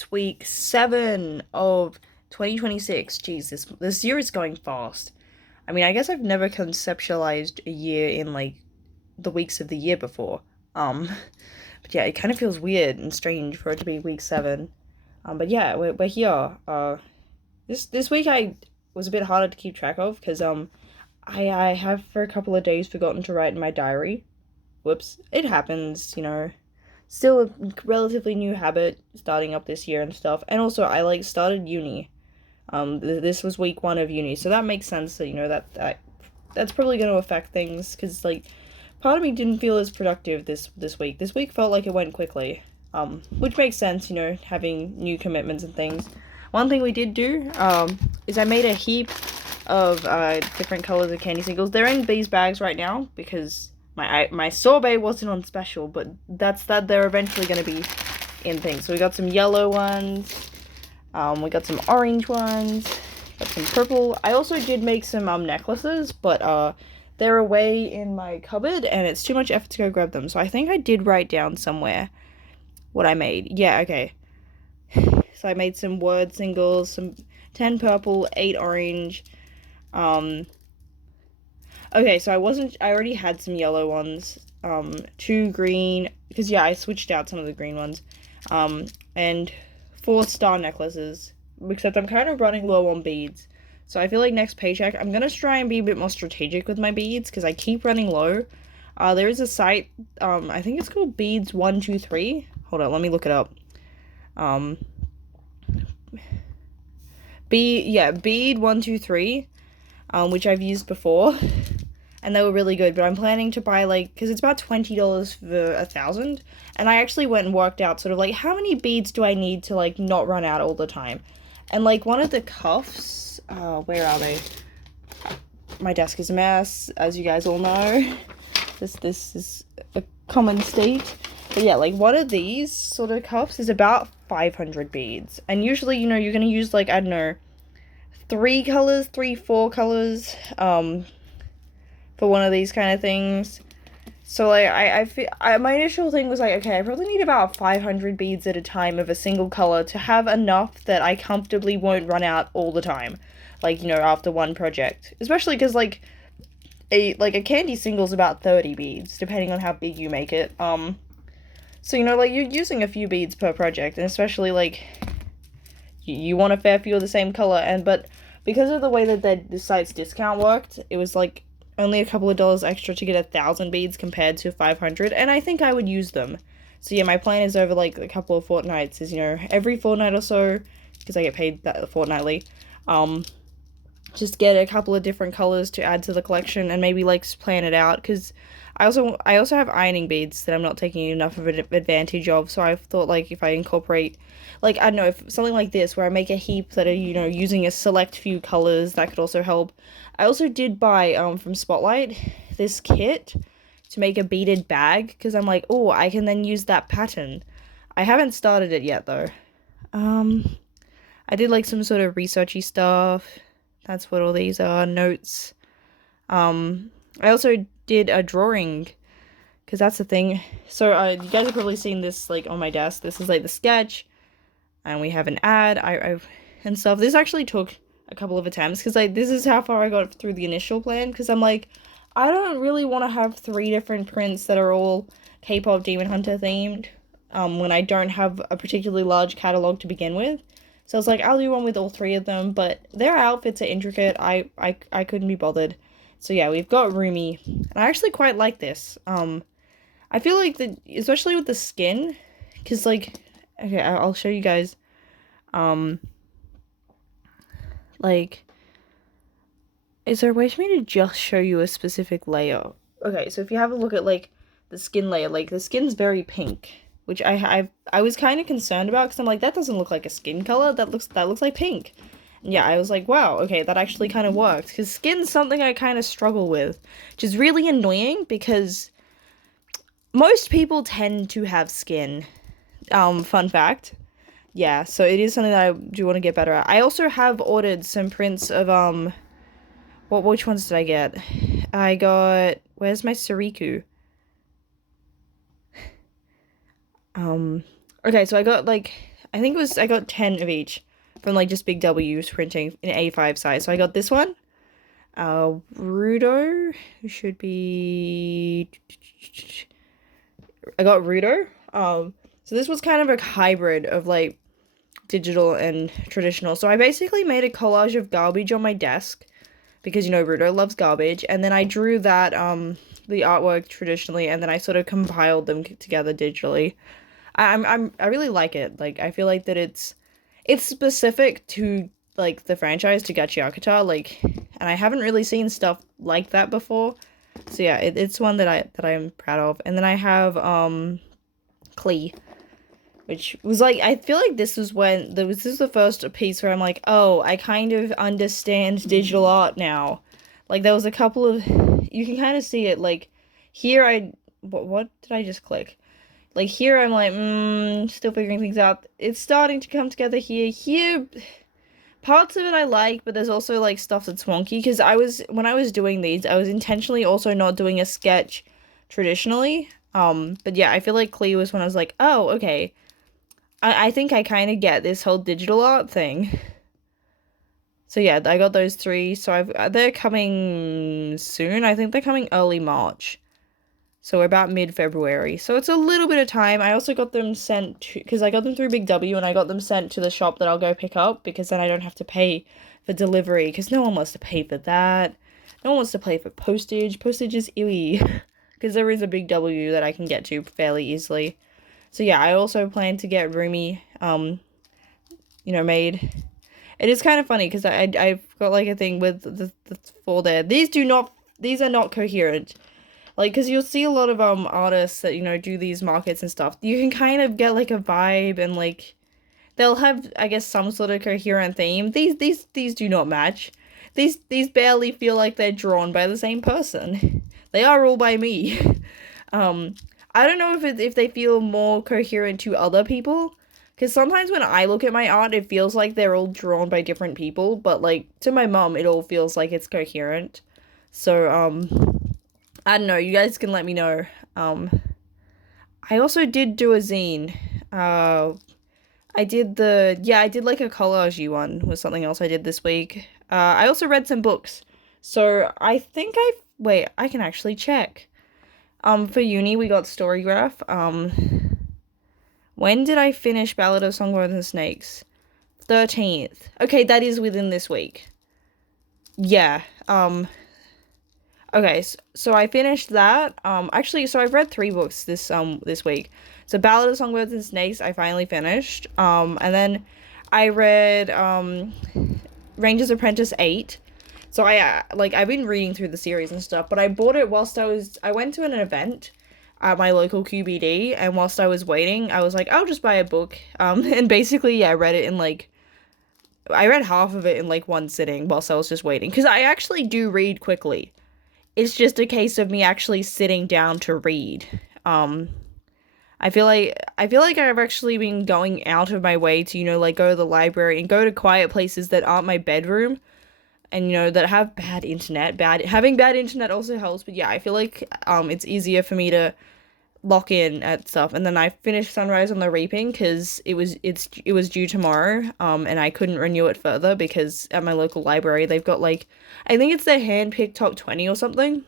It's week 7 of 2026. Jeez, this year is going fast. I mean, I guess I've never conceptualized a year in like the weeks of the year before. Um, but yeah, it kind of feels weird and strange for it to be week 7. But yeah, we're here. This week I was a bit harder to keep track of because I have for a couple of days forgotten to write in my diary. Whoops, it happens, Still a relatively new habit starting up this year and stuff. And also, I like started uni. This was week 1 of uni, so that makes sense that that's probably going to affect things because like part of me didn't feel as productive this week. This week felt like it went quickly, which makes sense, having new commitments and things. One thing we did do is I made a heap of different colors of candy singles. They're in these bags right now because my sorbet wasn't on special, but that they're eventually going to be in things. So we got some yellow ones, we got some orange ones, got some purple. I also did make some necklaces, but they're away in my cupboard and it's too much effort to go grab them. So I think I did write down somewhere what I made. Yeah, okay. So I made some word singles, some 10 purple, 8 orange. Okay, so I already had some yellow ones, 2 green, because yeah, I switched out some of the green ones, and 4 star necklaces, except I'm kind of running low on beads. So I feel like next paycheck, I'm gonna try and be a bit more strategic with my beads, because I keep running low. There is a site, I think it's called Beads123. Hold on, let me look it up. Bead123, which I've used before. And they were really good, but I'm planning to buy because it's about $20 for 1,000, and I actually went and worked out sort of like how many beads do I need to like not run out all the time, and like one of the cuffs, where are they? My desk is a mess, as you guys all know. This is a common state, but yeah, like one of these sort of cuffs is about 500 beads, and usually you're gonna use like I don't know 4 colors, for one of these kind of things. So like I feel my initial thing was like, okay, I probably need about 500 beads at a time of a single color to have enough that I comfortably won't run out all the time, like after one project, especially because like a candy single's about 30 beads depending on how big you make it. So like you're using a few beads per project, and especially like you want a fair few of the same color, but because of the way that the site's discount worked, it was like only a couple of dollars extra to get 1,000 beads compared to 500, and I think I would use them. So yeah, my plan is over like a couple of fortnights is every fortnight or so, because I get paid that fortnightly, just get a couple of different colors to add to the collection and maybe like plan it out, because I also have ironing beads that I'm not taking enough of an advantage of. So I thought like if I incorporate like I don't know, if something like this where I make a heap that are using a select few colors, that could also help. I also did buy from Spotlight this kit to make a beaded bag, because I'm like, oh, I can then use that pattern. I haven't started it yet though. I did like some sort of researchy stuff. That's what all these are, notes. I also did a drawing, because that's the thing. So you guys have probably seen this like on my desk. This is like the sketch, and we have an ad and stuff. This actually took a couple of attempts, because like this is how far I got through the initial plan, because I'm like, I don't really want to have 3 different prints that are all K-pop Demon Hunter themed, when I don't have a particularly large catalog to begin with. So I was like, I'll do one with all 3 of them, but their outfits are intricate. I couldn't be bothered. So yeah, we've got Rumi, and I actually quite like this. I feel like especially with the skin, because like, okay, I'll show you guys. Like, is there a way for me to just show you a specific layer? Okay, so if you have a look at like the skin layer, like the skin's very pink, which I was kind of concerned about, because I'm like, that doesn't look like a skin color. That looks like pink. And yeah, I was like, wow, okay, that actually kind of works, because skin's something I kind of struggle with, which is really annoying because most people tend to have skin. Fun fact. Yeah, so it is something that I do want to get better at. I also have ordered some prints of, which ones did I get? I got, where's my Sariku? Okay, so I got, like, I think it was, I got 10 of each from like just Big W's printing in A5 size. So I got this one. Rudo should be. I got Rudo. So this was kind of a hybrid of like digital and traditional. So I basically made a collage of garbage on my desk because Rudo loves garbage, and then I drew that the artwork traditionally, and then I sort of compiled them together digitally. I really like it. Like I feel like that it's specific to like the franchise to Gachiakata, like, and I haven't really seen stuff like that before. So yeah, it's one that I'm proud of. And then I have Klee, which was like, I feel like this is the first piece where I'm like, oh, I kind of understand digital art now. Like there was a couple of, you can kind of see it, like here what did I just click? Like here I'm like, still figuring things out. It's starting to come together here. Here, parts of it I like, but there's also like stuff that's wonky, because when I was doing these, I was intentionally also not doing a sketch traditionally. But yeah, I feel like Klee was when I was like, oh, okay. I think I kind of get this whole digital art thing. So yeah, I got those three. So they're coming soon. I think they're coming early March. So we're about mid-February. So it's a little bit of time. I also got them sent to, because I got them through Big W, and I got them sent to the shop that I'll go pick up, because then I don't have to pay for delivery, because no one wants to pay for that. No one wants to pay for postage. Postage is ewy. Because there is a Big W that I can get to fairly easily. So yeah, I also plan to get Rumi, made. It is kind of funny because I've got like a thing with the four there. These are not coherent. Like, because you'll see a lot of artists that do these markets and stuff. You can kind of get like a vibe, and like they'll have, I guess, some sort of coherent theme. These do not match. These barely feel like they're drawn by the same person. They are all by me. I don't know if they feel more coherent to other people, because sometimes when I look at my art, it feels like they're all drawn by different people, but like to my mom, it all feels like it's coherent. So I don't know. You guys can let me know. I also did do a zine. I did like a collage one was something else I did this week. I also read some books. So I think I can actually check. For uni, we got Storygraph. When did I finish Ballad of Songbirds and Snakes? 13th. Okay, that is within this week. Yeah, okay, so I finished that. Actually, so I've read 3 books this week. So Ballad of Songbirds and Snakes, I finally finished. And then I read, Ranger's Apprentice 8. So I've been reading through the series and stuff, but I bought it whilst I went to an event at my local QBD, and whilst I was waiting, I was like, I'll just buy a book. And basically, yeah, I read half of it in like one sitting whilst I was just waiting, because I actually do read quickly. It's just a case of me actually sitting down to read. I feel like I've actually been going out of my way to, like go to the library and go to quiet places that aren't my bedroom, and that have bad internet. Having bad internet also helps, but yeah, I feel like it's easier for me to lock in at stuff. And then I finished Sunrise on the Reaping because it was due tomorrow, and I couldn't renew it further because at my local library they've got like, I think it's their handpicked top 20 or something,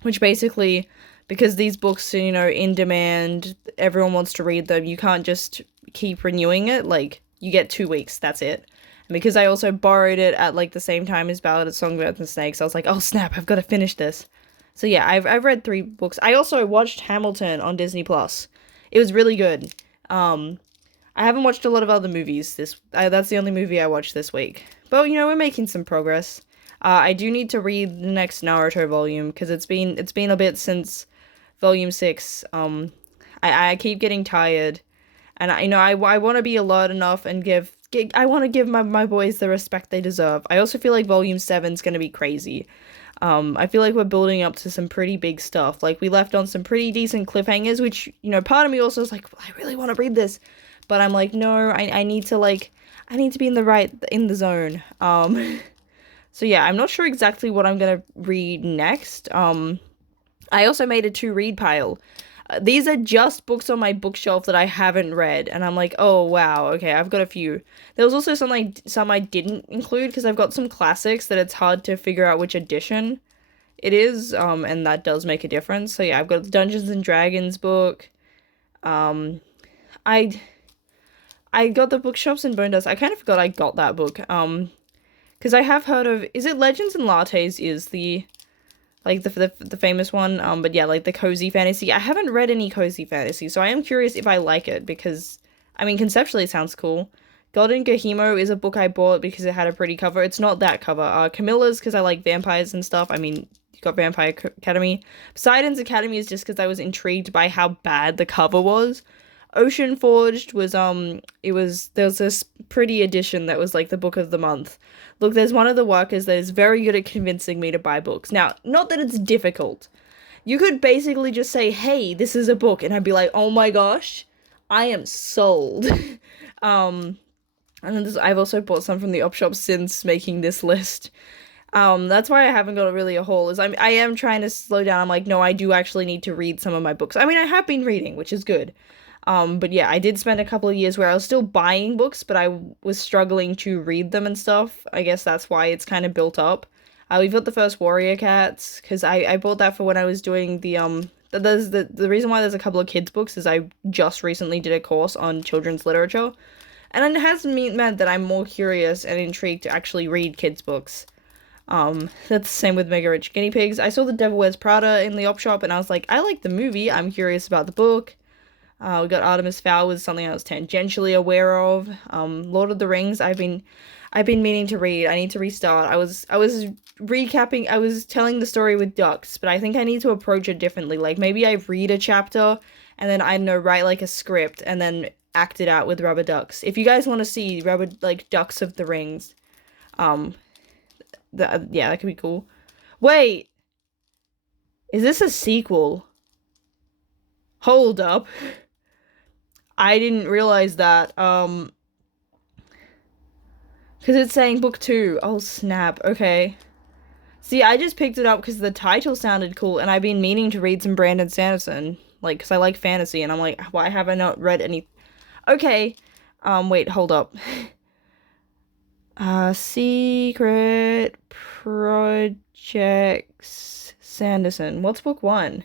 which basically, because these books are in demand, everyone wants to read them, you can't just keep renewing it. Like, you get 2 weeks, that's it. And because I also borrowed it at like the same time as Ballad of Songbirds and Snakes, I was like, oh snap, I've got to finish this. So yeah, I've read 3 books. I also watched Hamilton on Disney Plus. It was really good. I haven't watched a lot of other movies that's the only movie I watched this week. But we're making some progress. I do need to read the next Naruto volume because it's been a bit since volume 6. I keep getting tired, and I want to be alert enough and I want to give my boys the respect they deserve. I also feel like volume 7's going to be crazy. I feel like we're building up to some pretty big stuff. Like, we left on some pretty decent cliffhangers, which, part of me also is like, well, I really want to read this. But I'm like, no, I need to be in the zone. So yeah, I'm not sure exactly what I'm gonna read next. I also made a to-read pile. these are just books on my bookshelf that I haven't read, and I'm like, oh wow, okay, I've got a few. There was also some I didn't include because I've got some classics that it's hard to figure out which edition it is, and that does make a difference. So yeah, I've got the Dungeons and Dragons book. Um, I I got the Bookshops and Bone Dust. I kind of forgot I got that book. Because I have heard of, is it Legends and Lattes is the like the famous one, but yeah, like the cozy fantasy. I haven't read any cozy fantasy, so I am curious if I like it because I mean conceptually it sounds cool. Golden Gahimo is a book I bought because it had a pretty cover. It's not that cover. Camilla's because I like vampires and stuff. I mean, you got Vampire Academy. Poseidon's Academy is just because I was intrigued by how bad the cover was. Ocean Forged was there was this pretty edition that was like the book of the month. Look, there's one of the workers that is very good at convincing me to buy books. Now, not that it's difficult. You could basically just say, "Hey, this is a book," and I'd be like, "Oh my gosh, I am sold." um, and I've also bought some from the op shop since making this list. That's why I haven't got really a haul. I am trying to slow down. I'm like, no, I do actually need to read some of my books. I mean, I have been reading, which is good. But yeah, I did spend a couple of years where I was still buying books, but I was struggling to read them and stuff. I guess that's why it's kind of built up. We've got the first Warrior Cats, because I bought that for when I was doing the reason why there's a couple of kids books is I just recently did a course on children's literature, and it has meant that I'm more curious and intrigued to actually read kids books. That's the same with Mega Rich Guinea Pigs. I saw The Devil Wears Prada in the op shop, and I was like, I like the movie, I'm curious about the book. We got Artemis Fowl was something I was tangentially aware of. Lord of the Rings, I've been meaning to read. I need to restart. I was recapping. I was telling the story with ducks, but I think I need to approach it differently. Like maybe I read a chapter and then I know write like a script and then act it out with rubber ducks. If you guys want to see rubber like ducks of the rings, yeah, that could be cool. Wait, is this a sequel? Hold up. I didn't realize that, because it's saying book 2. Oh, snap. Okay. See, I just picked it up because the title sounded cool, and I've been meaning to read some Brandon Sanderson, like, because I like fantasy, and I'm like, why have I not read any? Okay. Wait, hold up. Secret Projects Sanderson. What's book 1?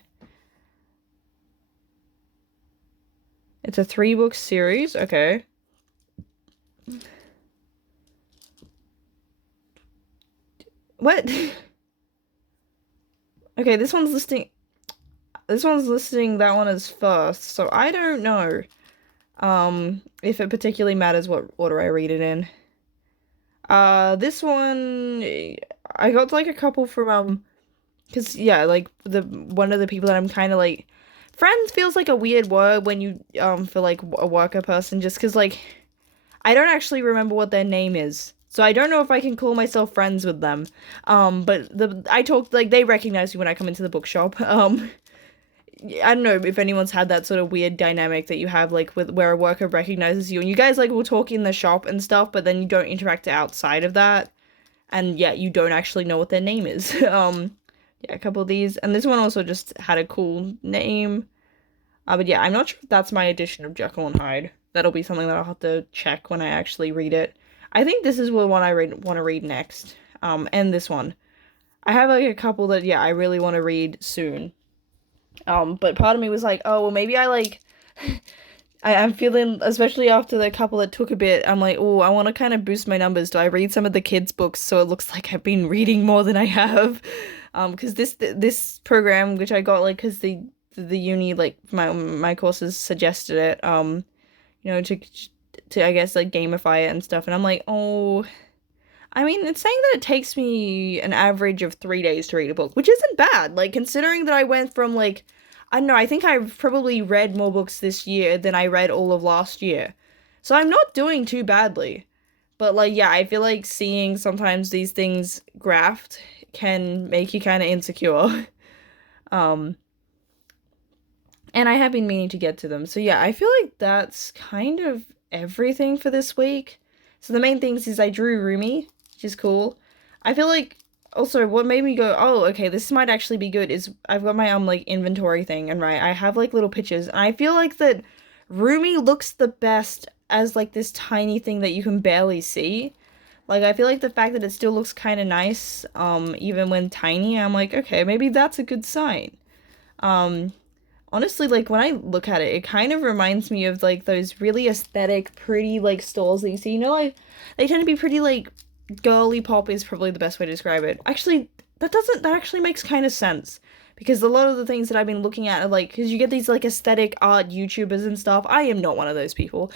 It's a 3-book series. Okay. What? Okay, this one's listing that one as first, so I don't know if it particularly matters what order I read it in. This one I got like a couple from because yeah, like one of the people that I'm kind of like friends feels like a weird word when you for like a worker person just because like I don't actually remember what their name is. So I don't know if I can call myself friends with them. But I talk like they recognize me when I come into the bookshop. I don't know if anyone's had that sort of weird dynamic that you have like with where a worker recognizes you and you guys like will talk in the shop and stuff, but then you don't interact outside of that. And yeah, you don't actually know what their name is. Yeah, a couple of these. And this one also just had a cool name. But yeah, I'm not sure if that's my edition of Jekyll and Hyde. That'll be something that I'll have to check when I actually read it. I think this is the one I want to read next. And this one. I have like a couple that, yeah, I really want to read soon. But part of me was like, oh, well, maybe I like... I'm feeling, especially after the couple that took a bit, I'm like, oh, I want to kind of boost my numbers. Do I read some of the kids' books so it looks like I've been reading more than I have? Because this program, which I got, like, because the uni, like, my courses suggested it, you know, to I guess, like, gamify it and stuff. And I'm like, oh... I mean, it's saying that it takes me an average of 3 days to read a book, which isn't bad. Like, considering that I went from, like... I don't know, I think I've probably read more books this year than I read all of last year. So I'm not doing too badly. But, like, yeah, I feel like seeing sometimes these things graphed can make you kind of insecure. And I have been meaning to get to them. So, yeah, I feel like that's kind of everything for this week. So the main things is I drew Rumi, which is cool. I feel like also what made me go, oh, okay, this might actually be good is I've got my like inventory thing, and right, I have like little pictures, and I feel like that Rumi looks the best as like this tiny thing that you can barely see. Like I feel like the fact that it still looks kind of nice, even when tiny, I'm like, okay, maybe that's a good sign. Um, Honestly, like when I look at it, it kind of reminds me of like those really aesthetic, pretty like stores that you see. You know, like they tend to be pretty like girly pop is probably the best way to describe it. Actually, that actually makes kind of sense because a lot of the things that I've been looking at are like because you get these like aesthetic art YouTubers and stuff. I am not one of those people.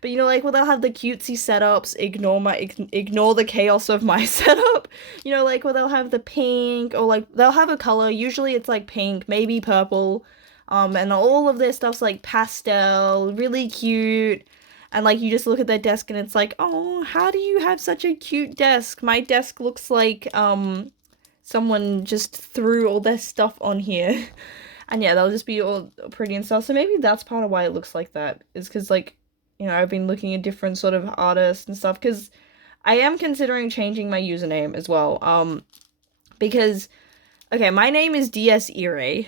But you know, like well, they'll have the cutesy setups. Ignore the chaos of my setup. You know, like well, they'll have the pink or like they'll have a color. Usually, it's like pink, maybe purple. And all of their stuff's like pastel, really cute. And like you just look at their desk and it's like, oh, how do you have such a cute desk? My desk looks like someone just threw all their stuff on here. And yeah, they'll just be all pretty and stuff. So maybe that's part of why it looks like that. Is because like, you know, I've been looking at different sort of artists and stuff. Because I am considering changing my username as well. Because okay, my name is DS Erie.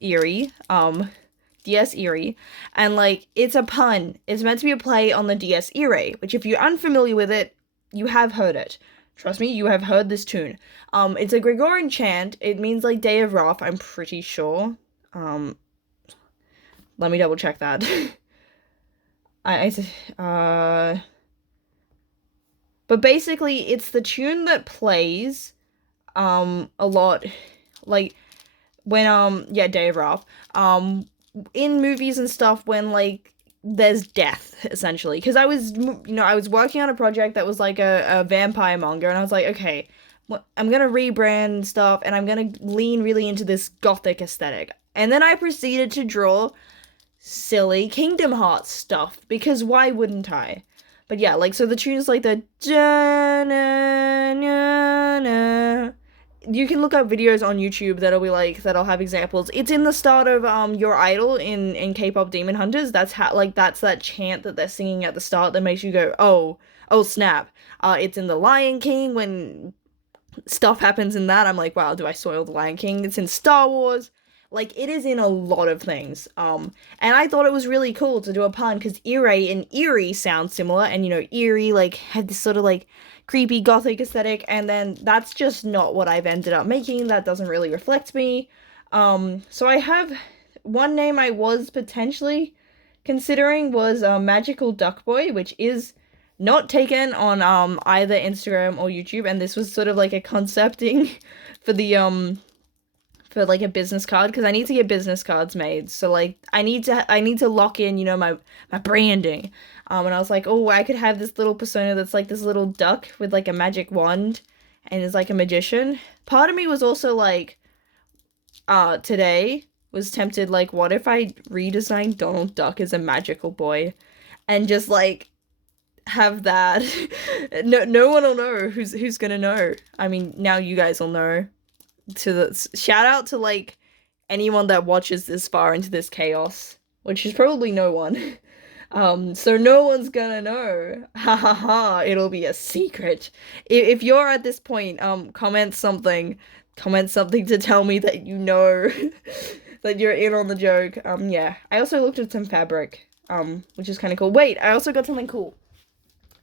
Erie. DS Erie, and like it's a pun. It's meant to be a play on the DS Erie, which if you're unfamiliar with it, you have heard it. Trust me, you have heard this tune. It's a Gregorian chant. It means like Day of Wrath, I'm pretty sure. Let me double check that. uh, but basically, it's the tune that plays, a lot, like when yeah, Day of Wrath, in movies and stuff when like there's death essentially because I was working on a project that was like a vampire manga and I was like okay I'm gonna rebrand stuff and I'm gonna lean really into this gothic aesthetic and then I proceeded to draw silly Kingdom Hearts stuff because why wouldn't I? But yeah, like so the tune is like the you can look up videos on YouTube that'll have examples. It's in the start of Your Idol in K-pop Demon Hunters. That's that chant that they're singing at the start that makes you go, "Oh, snap." It's in The Lion King when stuff happens in that. I'm like, "Wow, do I soil The Lion King?" It's in Star Wars. Like it is in a lot of things. And I thought it was really cool to do a pun cuz Eerie and Eerie sound similar and you know, Eerie like had this sort of like creepy gothic aesthetic and then that's just not what I've ended up making. That doesn't really reflect me. So I have one name I was potentially considering was Magical Duck Boy, which is not taken on either Instagram or YouTube, and this was sort of like a concepting for the for like a business card because I need to get business cards made. So like I need to lock in, you know, my branding. And I was like, "Oh, I could have this little persona that's like this little duck with like a magic wand and is like a magician." Part of me was also like today was tempted like what if I redesigned Donald Duck as a magical boy and just like have that no one will know who's gonna know. I mean, now you guys will know to the shout out to like anyone that watches this far into this chaos, which is probably no one. So no one's gonna know. Ha ha ha, it'll be a secret. If you're at this point, comment something. Comment something to tell me that you know that you're in on the joke. Yeah. I also looked at some fabric, which is kind of cool. Wait, I also got something cool.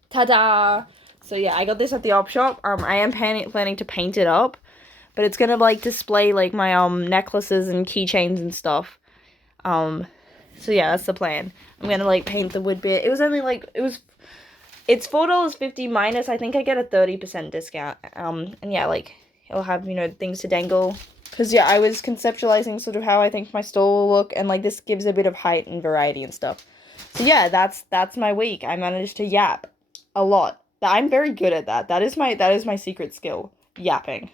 Ta-da! So yeah, I got this at the op shop. I am planning to paint it up. But it's gonna like display like my necklaces and keychains and stuff. So yeah, that's the plan. I'm gonna like paint the wood bit. It was only like it's $4.50 minus I think I get a 30% discount. And yeah, like it'll have, you know, things to dangle. Cause yeah, I was conceptualizing sort of how I think my store will look and like this gives a bit of height and variety and stuff. So yeah, that's my week. I managed to yap a lot. I'm very good at that. That is my secret skill. Yapping.